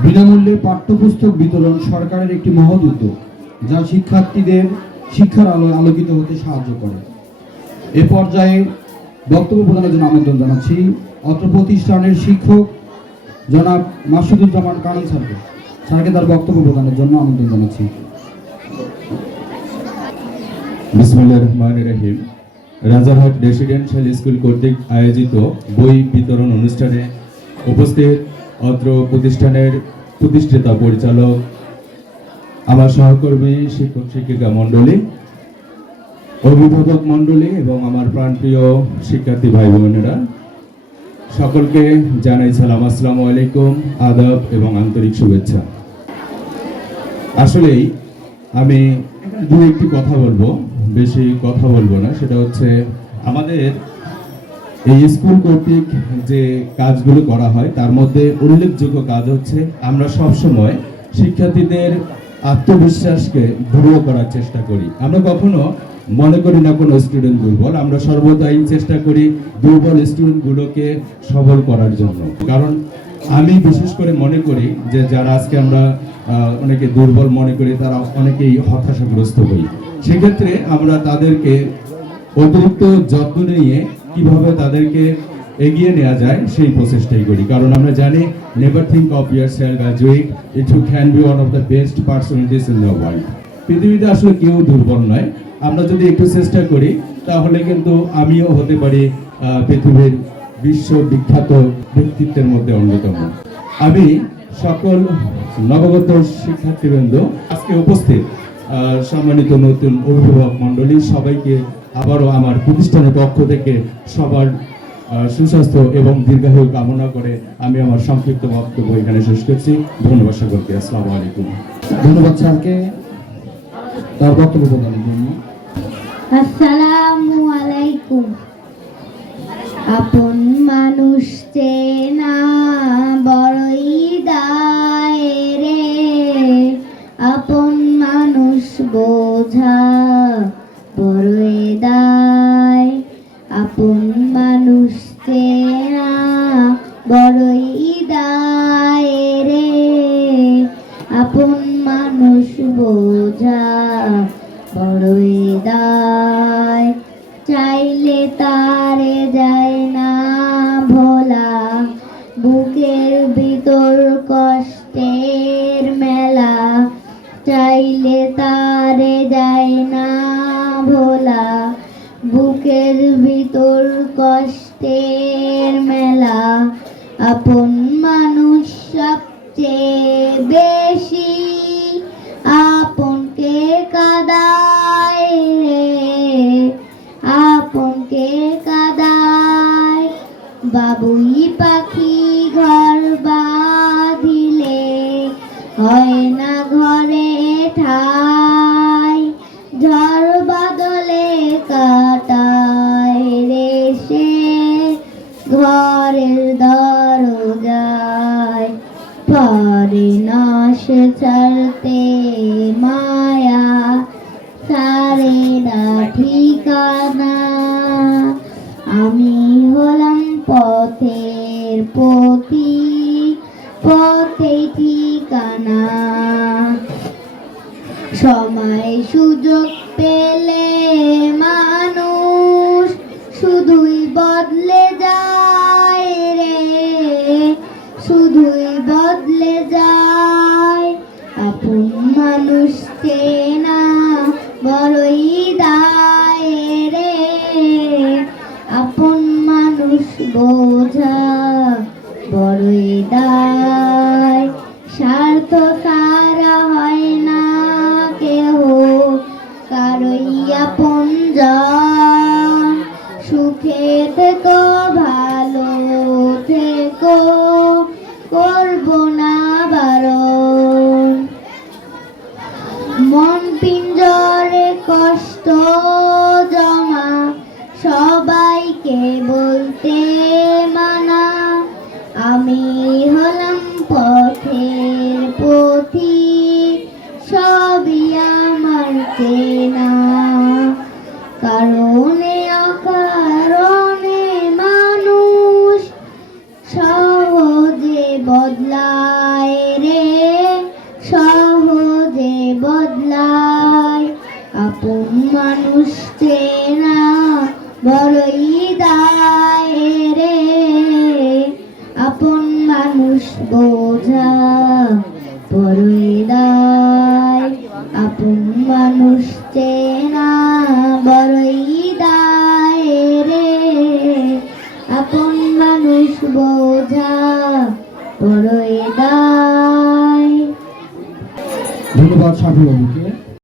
বিনামূল্যে পাঠ্যপুস্তক বিতরণ সরকারের একটি মহৎ উদ্যোগ, যা শিক্ষার্থীদের শিক্ষার আলোয় আলোকিত হতে সাহায্য করে। এ পর্যায়ে বক্তব্য প্রদানের জন্য আমন্ত্রণ জানাচ্ছি অত্র প্রতিষ্ঠানের শিক্ষক জনাব মাসুদুজ্জামান কানন স্যারকে তার বক্তব্য প্রদানের জন্য আমন্ত্রণ জানাচ্ছি। বিসমিল্লাহির রহমানির রহিম। রাজারহাট রেসিডেন্সিয়াল স্কুল কর্তৃক আয়োজিত বই বিতরণ অনুষ্ঠানে উপস্থিত অত্র প্রতিষ্ঠানের প্রতিষ্ঠাতা পরিচালক, আমার সহকর্মী শিক্ষক শিক্ষিকা মণ্ডলী, অভিভাবক মণ্ডলী এবং আমার প্রাণপ্রিয় শিক্ষার্থী ভাই বোনেরা, সকলকে জানাই সালাম, আসসালামু আলাইকুম, আদাব এবং আন্তরিক শুভেচ্ছা। আসলেই আমি দু একটি কথা বলবো, বেশি কথা বলবো না। সেটা হচ্ছে আমাদের এই স্কুল কর্তৃক যে কাজগুলো করা হয় তার মধ্যে উল্লেখযোগ্য কাজ হচ্ছে আমরা সবসময় শিক্ষার্থীদের আত্মবিশ্বাসকে দৃঢ় করার চেষ্টা করি। আমরা কখনো মনে করি না কোনো স্টুডেন্ট দুর্বল, আমরা সর্বদাই চেষ্টা করি দুর্বল স্টুডেন্টগুলোকে সবল করার জন্য। কারণ আমি বিশেষ করে মনে করি যে যারা আজকে আমরা অনেকে দুর্বল মনে করি তারা অনেকেই হতাশাগ্রস্ত হই। সেক্ষেত্রে আমরা তাদেরকে অতিরিক্ত যত্ন নিয়ে কিভাবে তাদেরকে এগিয়ে নেওয়া যায় সেই প্রচেষ্টাই করি। কারণ আমরা জানি never think of yourself as weak, it you can be one of the best personalities in the world. পৃথিবীতে আসলে কেউ দুর্বল নয়, আমরা যদি একটু চেষ্টা করি তাহলে কিন্তু আমিও হতে পারি পৃথিবীর বিশ্ববিখ্যাত ব্যক্তিত্বের মধ্যে অন্যতম। আমি সকল নবাগত শিক্ষার্থীবৃন্দ, আজকে উপস্থিত সম্মানিত নতুন অভিভাবক মণ্ডলী, সবাইকে আবারও আমার প্রতিষ্ঠানের পক্ষ থেকে সবার সুস্বাস্থ্য এবং দীর্ঘায়ু কামনা করে আমি আমার সংক্ষিপ্ত বক্তব্য এখানে শেষ করছি। ধন্যবাদ সকলকে। আসসালামু আলাইকুম। ধন্যবাদ স্যারকে তার বক্তব্য প্রদানের জন্য। আসসালামু আলাইকুম। আপন মানুষ চেনা বড়ই দায় রে, আপন মানুষ বোঝা বড়ই দায়, আপন মানুষ চেনা বড়ই দায় রে, আপন মানুষ বোঝা বড়ই দায়, চাইলে তারে যায় না ভোলা, বুকের ভিতর কষ্টের মেলা, চাইলে তারে যায় না ভোলা, বুকের ভিতর কষ্টের মেলা, আপন মানুষ সবচেয়ে বেশি আপনকে কাদায় রে, আপনকে কাদায়, বাবুই পাখি ঘর বাঁধিলে হয় না ঘরে ঠাই, ঝড় বাদলে কাটায় রে সে ঘরের দরজায়, পারে না সে ছাড়তে মায়া, সারে না ঠিকানা, আমি হলাম পথের পথিক, পথেই ঠিকানা, সময় সুযোগ পেলে মানুষ শুধুই বদলে যায় রে, শুধুই বদলে যায়, আপন মানুষ চেনা বড়ই দায় রে, আপন মানুষ বোঝা বড়ই দায়, স্বার্থ সারা হয় না কেহ কারই আপনজন, সুখে থেকো ভালো থেকো করব না বারণ, মন পিঞ্জরে কষ্ট জমা সবাইকে বলতে মানা, আমি হলাম পথের পথিক, সবই আমার চেনা, কারণে অকারণে মানুষ সহজে বদলায়। দায় রে সহজে বদলায়, আপন মানুষ চেনা বড়ই দায় রে, আপন মানুষ বোঝা বড়ই দায়, আপন মানুষ চেনা বড়ই দায় রে, আপন মানুষ বোঝা বড়ই দায়। ধন্যবাদ সাফি বাবুকে।